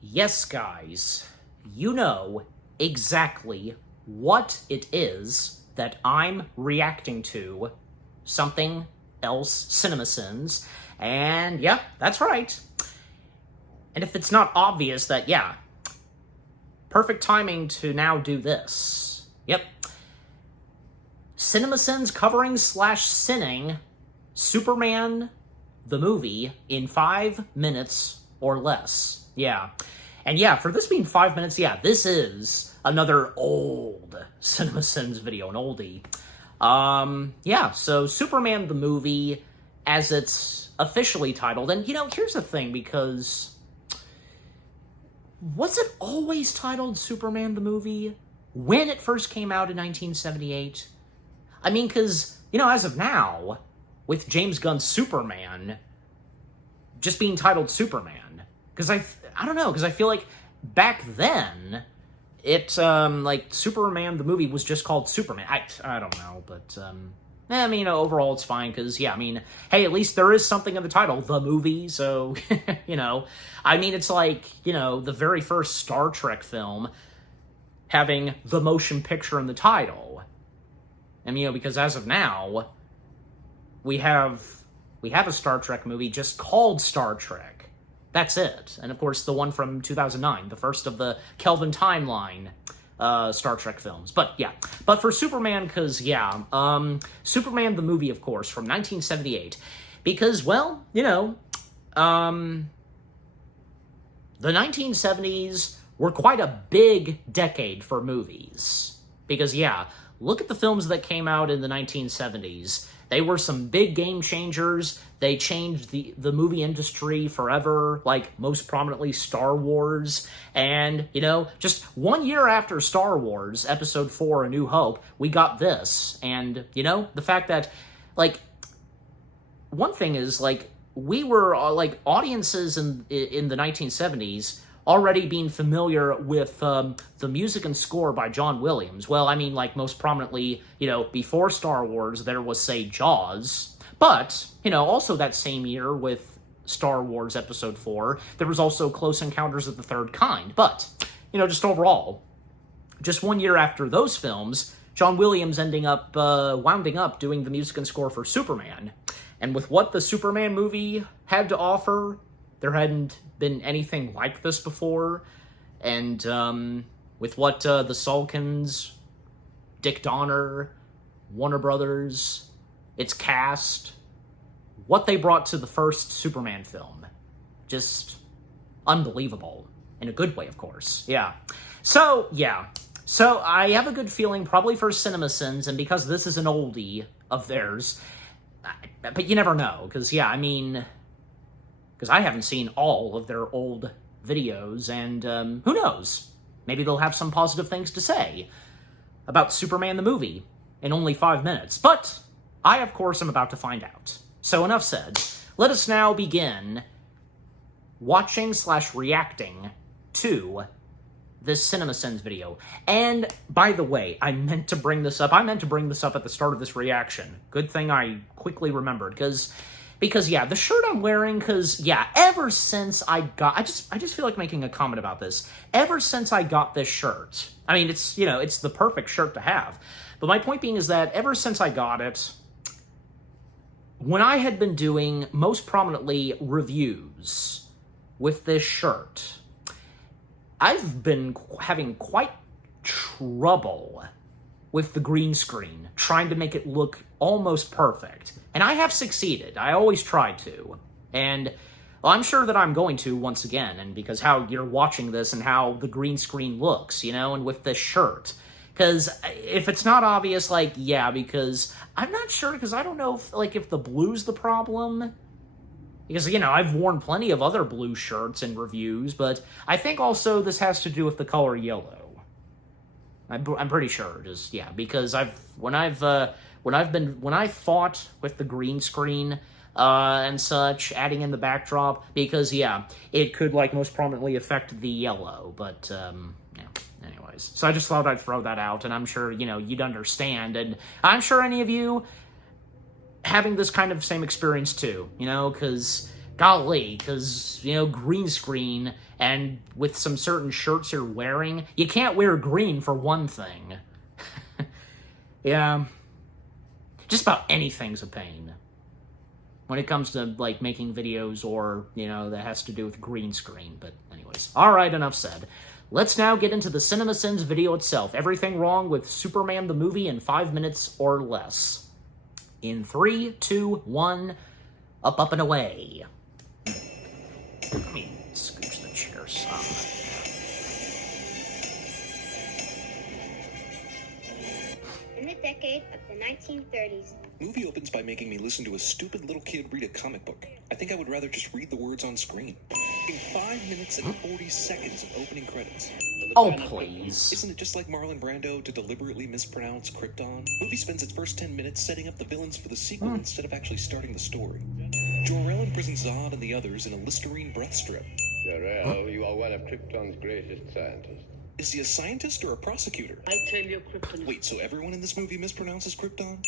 Yes, guys, you know exactly what it is that I'm reacting to. Something else CinemaSins. And yeah, that's right. And if it's not obvious that, yeah, perfect timing to now do this. Yep. CinemaSins covering slash sinning Superman the movie in 5 minutes or less. Yeah. And yeah, for this being 5 minutes, yeah, this is another old CinemaSins video, an oldie. Yeah, so Superman the movie, as it's officially titled, and here's the thing, because was it always titled Superman the movie when it first came out in 1978? I mean, because, as of now, with James Gunn's Superman just being titled Superman, because I don't know, because I feel like back then, it, Superman the movie was just called Superman. I don't know, but, overall it's fine, because, yeah, hey, at least there is something in the title, the movie, so, it's like, the very first Star Trek film having the motion picture in the title. And, because as of now, we have a Star Trek movie just called Star Trek. That's it. And, of course, the one from 2009, the first of the Kelvin Timeline Star Trek films. But, yeah. But for Superman, because, yeah, Superman the movie, of course, from 1978. Because, well, the 1970s were quite a big decade for movies. Because, yeah, look at the films that came out in the 1970s. They were some big game changers. They changed the movie industry forever, like most prominently Star Wars. And, just 1 year after Star Wars, Episode 4, A New Hope, we got this. And, the fact that, one thing is, we were, audiences in the 1970s already being familiar with the music and score by John Williams. Well, most prominently, before Star Wars, there was, say, Jaws. But, also that same year with Star Wars Episode 4, there was also Close Encounters of the Third Kind. But, just overall, just 1 year after those films, John Williams wounding up doing the music and score for Superman. And with what the Superman movie had to offer, there hadn't been anything like this before, and with what the Salkins, Dick Donner, Warner Brothers, its cast, what they brought to the first Superman film, just unbelievable, in a good way, of course. Yeah. So I have a good feeling, probably for CinemaSins, and because this is an oldie of theirs, but you never know, because, yeah, because I haven't seen all of their old videos, and who knows? Maybe they'll have some positive things to say about Superman the movie in only 5 minutes. But I, of course, am about to find out. So enough said. Let us now begin watching / reacting to this CinemaSins video. And, by the way, I meant to bring this up. at the start of this reaction. Good thing I quickly remembered, because, yeah, the shirt I'm wearing, because, yeah, ever since I just feel like making a comment about this. Ever since I got this shirt, it's, it's the perfect shirt to have. But my point being is that ever since I got it, when I had been doing, most prominently, reviews with this shirt, I've been having quite trouble with the green screen, trying to make it look almost perfect. And I have succeeded. I always try to. And I'm sure that I'm going to once again, and because how you're watching this and how the green screen looks, and with this shirt. Because if it's not obvious, yeah, because I'm not sure, because I don't know if the blue's the problem. Because, I've worn plenty of other blue shirts in reviews, but I think also this has to do with the color yellow. I'm pretty sure, just, yeah, because when I fought with the green screen, and such, adding in the backdrop, because, yeah, it could, most prominently affect the yellow, but, yeah, anyways. So I just thought I'd throw that out, and I'm sure, you'd understand, and I'm sure any of you having this kind of same experience too, because golly, because, you know, green screen, and with some certain shirts you're wearing, you can't wear green for one thing. Yeah. Just about anything's a pain. When it comes to, like, making videos or, you know, that has to do with green screen. But anyways, alright, enough said. Let's now get into the CinemaSins video itself. Everything wrong with Superman the movie in 5 minutes or less. In 3, 2, 1, up, up, and away. Let me scooch the chair some. In the decade of the 1930s. Movie opens by making me listen to a stupid little kid read a comic book. I think I would rather just read the words on screen. In 5 minutes and 40 seconds of opening credits. Oh, please. Isn't it just like Marlon Brando to deliberately mispronounce Krypton? Movie spends its first 10 minutes setting up the villains for the sequel instead of actually starting the story. Jor-El imprisons Zod and the others in a Listerine breath strip. Jor-El, you are one of Krypton's greatest scientists. Is he a scientist or a prosecutor? I tell you, Krypton. Wait, so everyone in this movie mispronounces Krypton?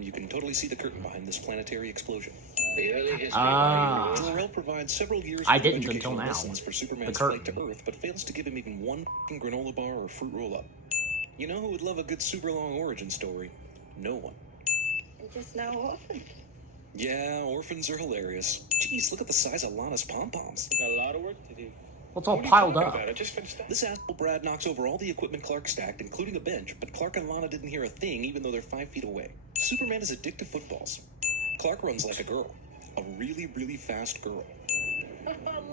You can totally see the curtain behind this planetary explosion. The early history Jor-El provides several years I of didn't educational until now. lessons for Superman's The flight to Earth, but fails to give him even one f***ing granola bar or fruit roll-up. You know who would love a good super long origin story? No one. And just now orphan. Yeah, orphans are hilarious. Jeez, look at the size of Lana's pom-poms. Got a lot of work to do. Well, it's all piled up. I just finished that. This asshole Brad knocks over all the equipment Clark stacked, including a bench, but Clark and Lana didn't hear a thing even though they're 5 feet away. Superman is addicted to footballs. Clark runs like a girl. A really, really fast girl.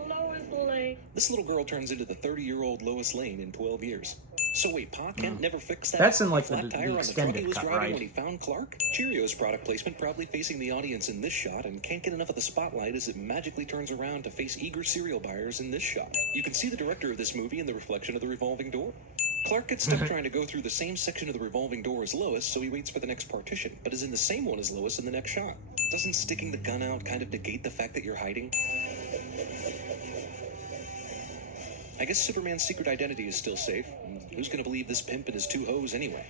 Lois Lane. This little girl turns into the 30-year-old Lois Lane in 12 years. So wait, Pa Kent never fixed that? That's in, like, flat the tire on the truck extended he was cut, driving right? when he found Clark? Cheerios product placement probably facing the audience in this shot and can't get enough of the spotlight as it magically turns around to face eager cereal buyers in this shot. You can see the director of this movie in the reflection of the revolving door. Clark gets stuck trying to go through the same section of the revolving door as Lois, so he waits for the next partition, but is in the same one as Lois in the next shot. Doesn't sticking the gun out kind of negate the fact that you're hiding? I guess Superman's secret identity is still safe. Who's gonna believe this pimp and his 2 hoes anyway?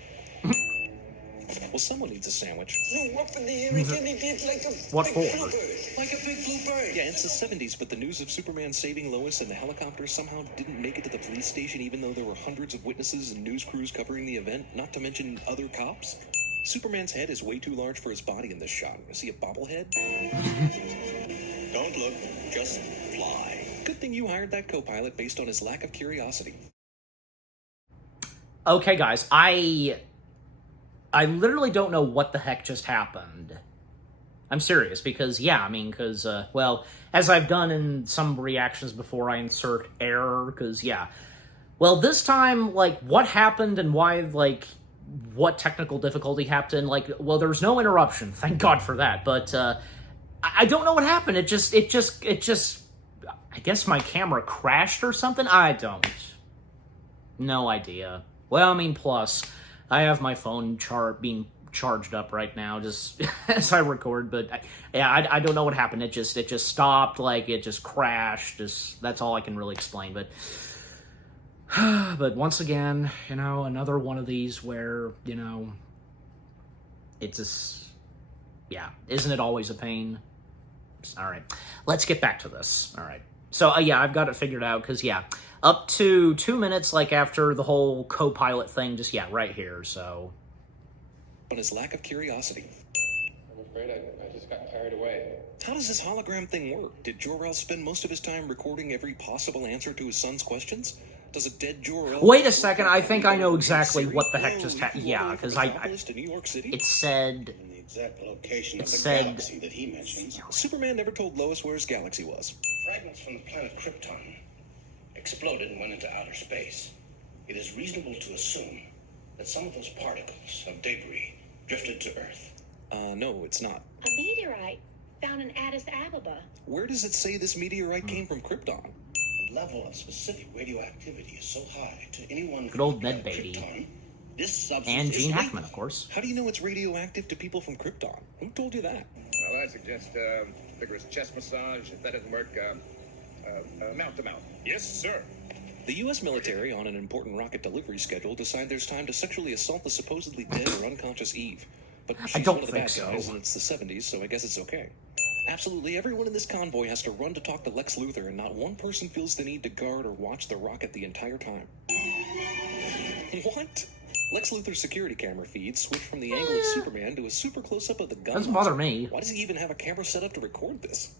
Well, someone needs a sandwich. Flew up in the air again, he did like a What big for? bluebird. Like a big blue bird. Yeah, it's the 70s, but the news of Superman saving Lois and the helicopter somehow didn't make it to the police station even though there were hundreds of witnesses and news crews covering the event, not to mention other cops. Superman's head is way too large for his body in this shot. Is he a bobblehead? Don't look, just fly. Good thing you hired that co-pilot based on his lack of curiosity. Okay, guys, I literally don't know what the heck just happened. I'm serious, because, yeah, I mean, because, well, as I've done in some reactions before, I insert error, because, yeah. Well, this time, like, what happened and why, like, what technical difficulty happened, like, well, there was no interruption, thank God for that, but, I don't know what happened, it just, I guess my camera crashed or something? I don't. No idea. Well, I mean, plus, I have my phone being charged up right now, just as I record, but I don't know what happened. It just stopped, like, it just crashed, that's all I can really explain, but once again, you know, another one of these where, you know, it's just, yeah, isn't it always a pain? Alright, let's get back to this. Alright. So, yeah, I've got it figured out, because, yeah, up to 2 minutes, like, after the whole co-pilot thing, just, yeah, right here, so. On his lack of curiosity. I'm afraid I just got carried away. How does this hologram thing work? Did Jor-El spend most of his time recording every possible answer to his son's questions? Does a dead Jor-El... Wait a second, I think I know exactly what the heck just happened. Yeah, because to New York City? it said... In the exact location It of the said- galaxy that he mentions. Superman never told Lois where his galaxy was. Fragments from the planet Krypton exploded and went into outer space. It is reasonable to assume that some of those particles of debris drifted to Earth. No, it's not. A meteorite found in Addis Ababa. Where does it say this meteorite came from Krypton? The level of specific radioactivity is so high to anyone Good old from Ned Beatty. Krypton. This substance And is Gene lethal. Hackman, of course. How do you know it's radioactive to people from Krypton? Who told you that? Well, I suggest vigorous chest massage. If that doesn't work, mouth to mouth. Yes, sir. The U.S. military, on an important rocket delivery schedule, decide there's time to sexually assault the supposedly dead or unconscious Eve. But she's don't one of the think bad so. guys, and it's the 70s, so I guess it's okay. Absolutely everyone in this convoy has to run to talk to Lex Luthor, and not one person feels the need to guard or watch the rocket the entire time. What? Lex Luthor's security camera feed switched from the angle of Superman to a super close-up of the gun. Doesn't bother me. Why does he even have a camera set up to record this?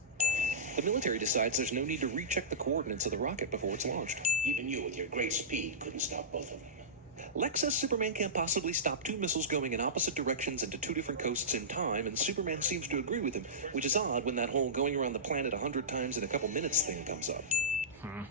The military decides there's no need to recheck the coordinates of the rocket before it's launched. Even you, with your great speed, couldn't stop both of them. Lex says Superman can't possibly stop two missiles going in opposite directions into two different coasts in time, and Superman seems to agree with him, which is odd when that whole going around the planet 100 times in a couple minutes thing comes up.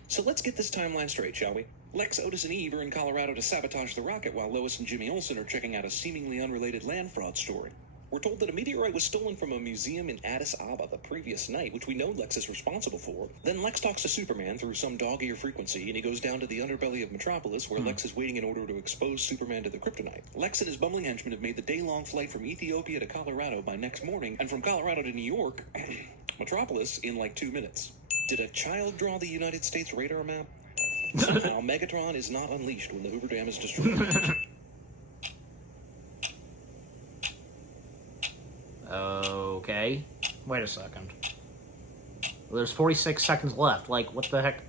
So let's get this timeline straight, shall we? Lex, Otis, and Eve are in Colorado to sabotage the rocket, while Lois and Jimmy Olsen are checking out a seemingly unrelated land fraud story. We're told that a meteorite was stolen from a museum in Addis Ababa the previous night, which we know Lex is responsible for. Then Lex talks to Superman through some dog-ear frequency, and he goes down to the underbelly of Metropolis, where Lex is waiting in order to expose Superman to the kryptonite. Lex and his bumbling henchmen have made the day-long flight from Ethiopia to Colorado by next morning, and from Colorado to New York, Metropolis, in like 2 minutes. Did a child draw the United States radar map? Somehow, Megatron is not unleashed when the Hoover Dam is destroyed. Okay. Wait a second. Well, there's 46 seconds left. Like, what the heck?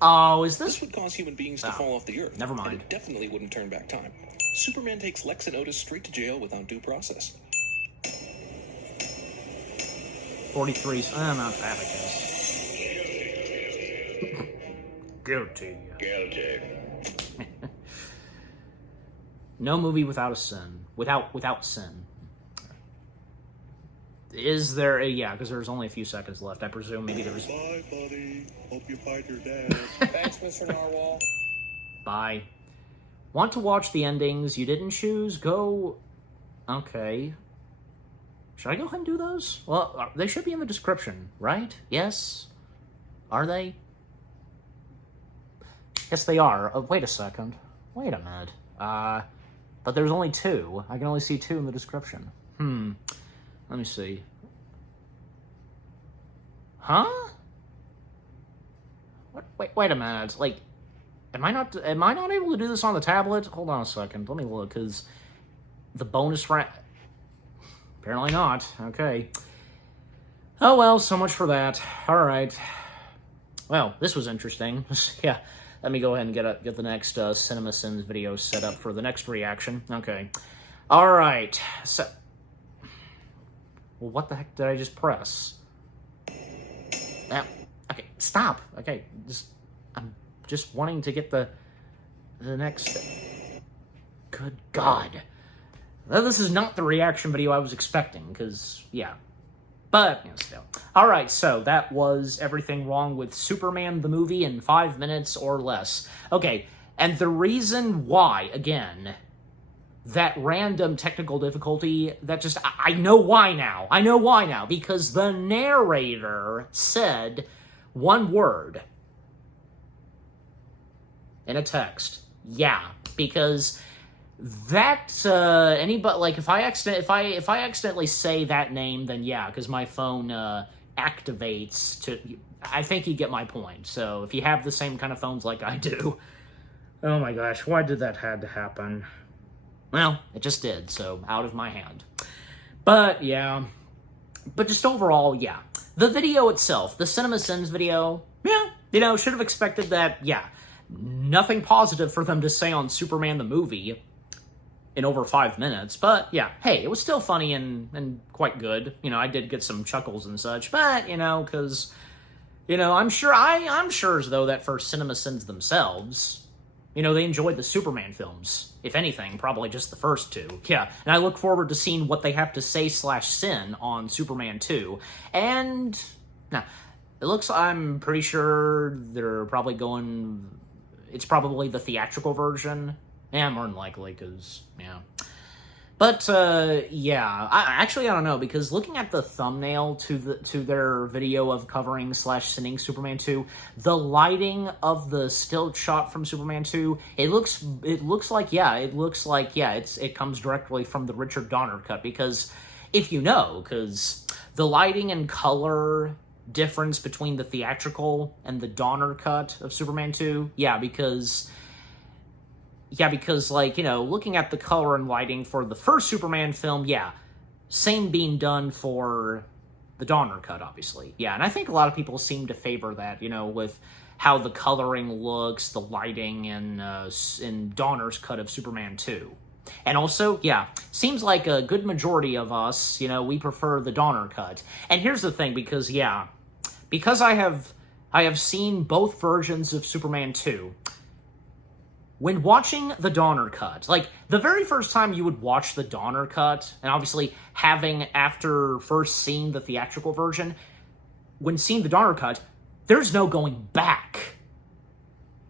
Oh, is this... This would cause human beings to fall off the Earth. Never mind. And it definitely wouldn't turn back time. Superman takes Lex and Otis straight to jail without due process. 43. Not Abacus. Guilty. Guilty. No movie without a sin. Without sin. Is there a... Yeah, because there's only a few seconds left. I presume maybe there's... Bye, buddy. Hope you find your dad. Thanks, Mr. Narwhal. Bye. Want to watch the endings you didn't choose? Go... Okay. Should I go ahead and do those? Well, they should be in the description, right? Yes? Are they? Yes, they are. Wait a second. Wait a minute. But there's only 2. I can only see 2 in the description. Let me see. Huh? What? Wait a minute. Like, am I not able to do this on the tablet? Hold on a second. Let me look, because the bonus round... Apparently not. Okay. Oh well, so much for that. Alright. Well, this was interesting. Yeah. Let me go ahead and get the next CinemaSins video set up for the next reaction. Okay. Alright. So... Well, what the heck did I just press? Okay, stop. Okay, I'm just wanting to get the next... Good God. Well, this is not the reaction video I was expecting, because, yeah. But, still. Alright, so that was everything wrong with Superman the movie in 5 minutes or less. Okay, and the reason why, again, that random technical difficulty, that just... I know why now. I know why now, because the narrator said one word in a text. Yeah, because... That, anybody, like, if I accidentally say that name, then yeah, because my phone, activates to, I think you get my point. So, if you have the same kind of phones like I do, oh my gosh, why did that had to happen? Well, it just did, so out of my hand. But, yeah, but just overall, yeah. The video itself, the CinemaSins video, yeah, should have expected that, yeah, nothing positive for them to say on Superman the movie in over 5 minutes, but yeah, hey, it was still funny and quite good. I did get some chuckles and such, but, because, I'm sure as though that for CinemaSins themselves, they enjoyed the Superman films. If anything, probably just the first 2. Yeah, and I look forward to seeing what they have to say /sin on Superman 2. And, now, I'm pretty sure they're probably going, it's probably the theatrical version. Yeah, more than likely, because, yeah. But, yeah, I don't know, because looking at the thumbnail to their video of covering /sinning Superman 2, the lighting of the still shot from Superman 2, it looks like it comes directly from the Richard Donner cut, because, because the lighting and color difference between the theatrical and the Donner cut of Superman 2, because, like, looking at the color and lighting for the first Superman film, yeah, Same being done for the Donner cut, obviously. Yeah, and I think a lot of people seem to favor that, with how the coloring looks, the lighting, in Donner's cut of Superman 2. And also, yeah, seems like a good majority of us, we prefer the Donner cut. And here's the thing, because I have seen both versions of Superman 2. When watching the Donner cut, like, the very first time you would watch the Donner cut, and obviously after first seeing the theatrical version, when seeing the Donner cut, there's no going back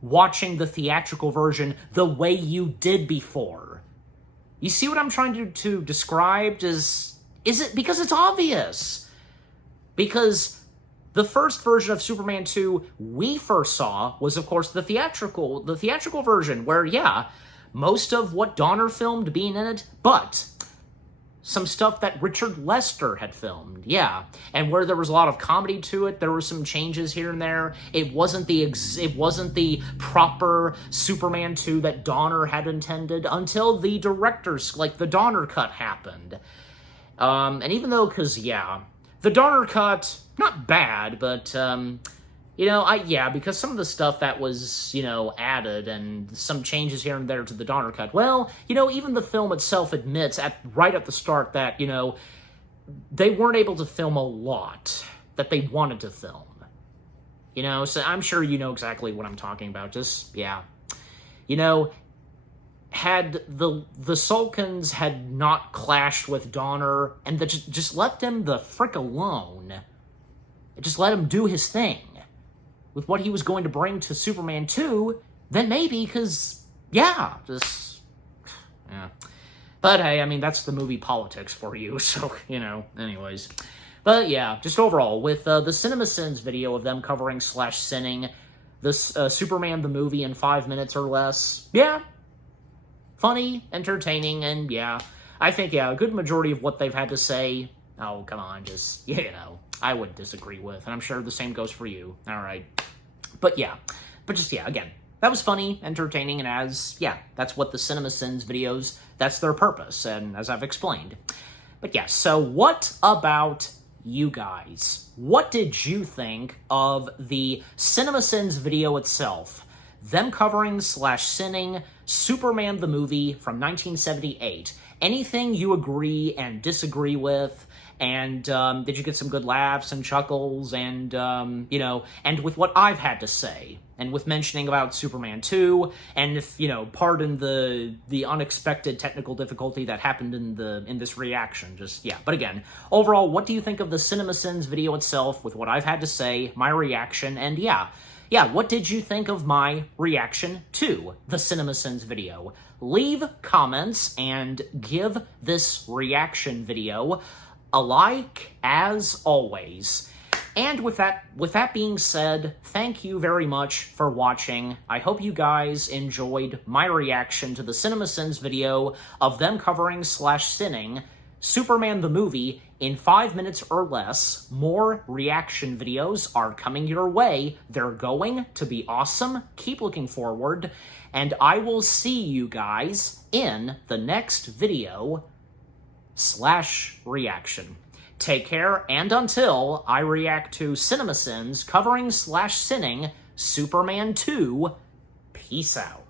watching the theatrical version the way you did before. You see what I'm trying to describe? Is it because it's obvious? Because the first version of Superman 2 we first saw was, of course, the theatrical version, where, yeah, most of what Donner filmed being in it, but some stuff that Richard Lester had filmed, yeah, and where there was a lot of comedy to it. There were some changes here and there. It wasn't the proper Superman 2 that Donner had intended until the director's, like, the Donner cut happened. And even though, the Donner cut, not bad, but, because some of the stuff that was, added and some changes here and there to the Donner cut, well, even the film itself admits right at the start that, they weren't able to film a lot that they wanted to film. So I'm sure you know exactly what I'm talking about. Just, yeah. Had the Salkinds had not clashed with Donner and just left him the frick alone, just let him do his thing with what he was going to bring to Superman 2, then maybe, because, yeah. But hey, I mean, that's the movie politics for you, so, anyways. But yeah, just overall, with the CinemaSins video of them covering / sinning this Superman the movie in 5 minutes or less, yeah, funny, entertaining, and yeah, I think, yeah, a good majority of what they've had to say, oh, come on, just, I would disagree with, and I'm sure the same goes for you, alright. But yeah, again, that was funny, entertaining, and that's what the CinemaSins videos, that's their purpose, and as I've explained. But yeah, so what about you guys? What did you think of the CinemaSins video itself? Them covering / sinning Superman the movie from 1978. Anything you agree and disagree with? And did you get some good laughs and chuckles? And, and with what I've had to say, and with mentioning about Superman 2, and if, pardon the unexpected technical difficulty that happened in this reaction, but again, overall, what do you think of the CinemaSins video itself, with what I've had to say, my reaction, and what did you think of my reaction to the CinemaSins video? Leave comments and give this reaction video a like, as always. And with that being said, thank you very much for watching. I hope you guys enjoyed my reaction to the CinemaSins video of them covering / sinning Superman the movie in 5 minutes or less. More reaction videos are coming your way. They're going to be awesome. Keep looking forward. And I will see you guys in the next video / reaction. Take care, and until I react to CinemaSins covering / sinning Superman 2, peace out.